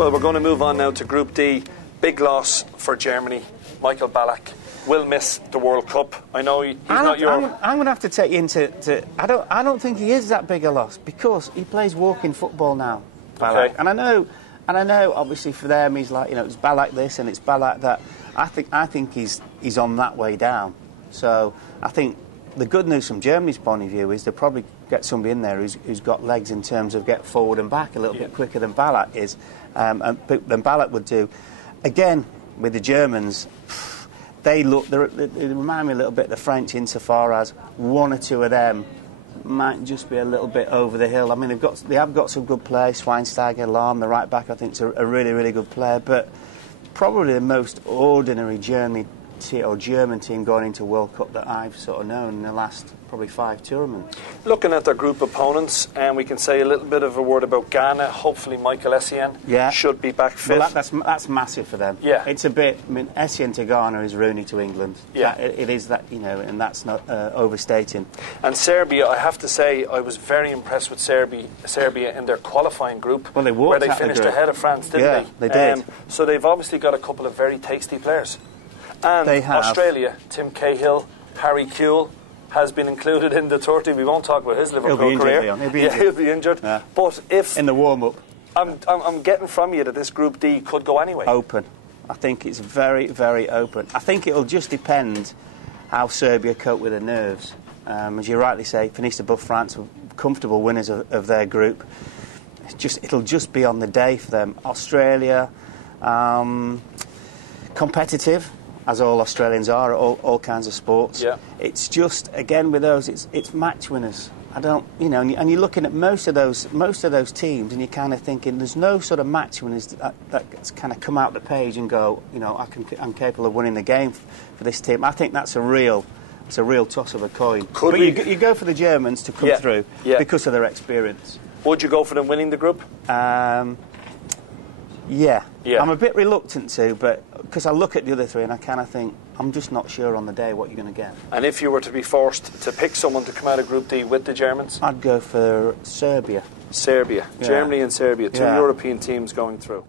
Well, we're going to move on now to Group D. Big loss for Germany. Michael Ballack will miss the World Cup. I know he's not your... I'm going to have to take you into... I don't think he is that big a loss because he plays walking football now, Ballack. Okay. And I know, obviously, for them, he's like, it's Ballack this and it's Ballack that. I think he's on that way down. So I think the good news from Germany's point of view is they'll probably get somebody in there who's got legs in terms of get forward and back a little bit quicker than Ballack is, than Ballack would do. Again, with the Germans, they remind me a little bit of the French insofar as one or two of them might just be a little bit over the hill. I mean, they have got some good players. Schweinsteiger, Lahm, the right back, I think is a really, really good player, but probably the most ordinary German team going into World Cup that I've sort of known in the last probably 5 tournaments. Looking at their group opponents, and we can say a little bit of a word about Ghana. Hopefully Michael Essien should be back fit. Well, that's massive for them. Yeah. It's a bit, I mean, Essien to Ghana is Rooney to England. Yeah. It is that, and that's not overstating. And Serbia, I have to say, I was very impressed with Serbia in their qualifying group. Well, where they finished ahead of France, didn't they? Yeah, they did. So they've obviously got a couple of very tasty players. And they have. Australia, Tim Cahill, Harry Kewell has been included in the 30. We won't talk about his Liverpool career. He'll be injured. Yeah. But if in the warm-up, I'm getting from you that this Group D could go anyway. Open. I think it's very, very open. I think it'll just depend how Serbia cope with their nerves. As you rightly say, finished above France, comfortable winners of their group. It'll just be on the day for them. Australia, competitive, as all Australians are, all kinds of sports. Yeah. It's just, again, with those, it's match winners. I don't, and you're looking at most of those teams, and you're kind of thinking there's no sort of match winners that kind of come out the page and go, I'm capable of winning the game for this team. I think that's a real toss of a coin. You go for the Germans to come through because of their experience. Would you go for them winning the group? Yeah. I'm a bit reluctant to, but because I look at the other three and I kind of think, I'm just not sure on the day what you're going to get. And if you were to be forced to pick someone to come out of Group D with the Germans? I'd go for Serbia. Germany and Serbia, two European teams going through.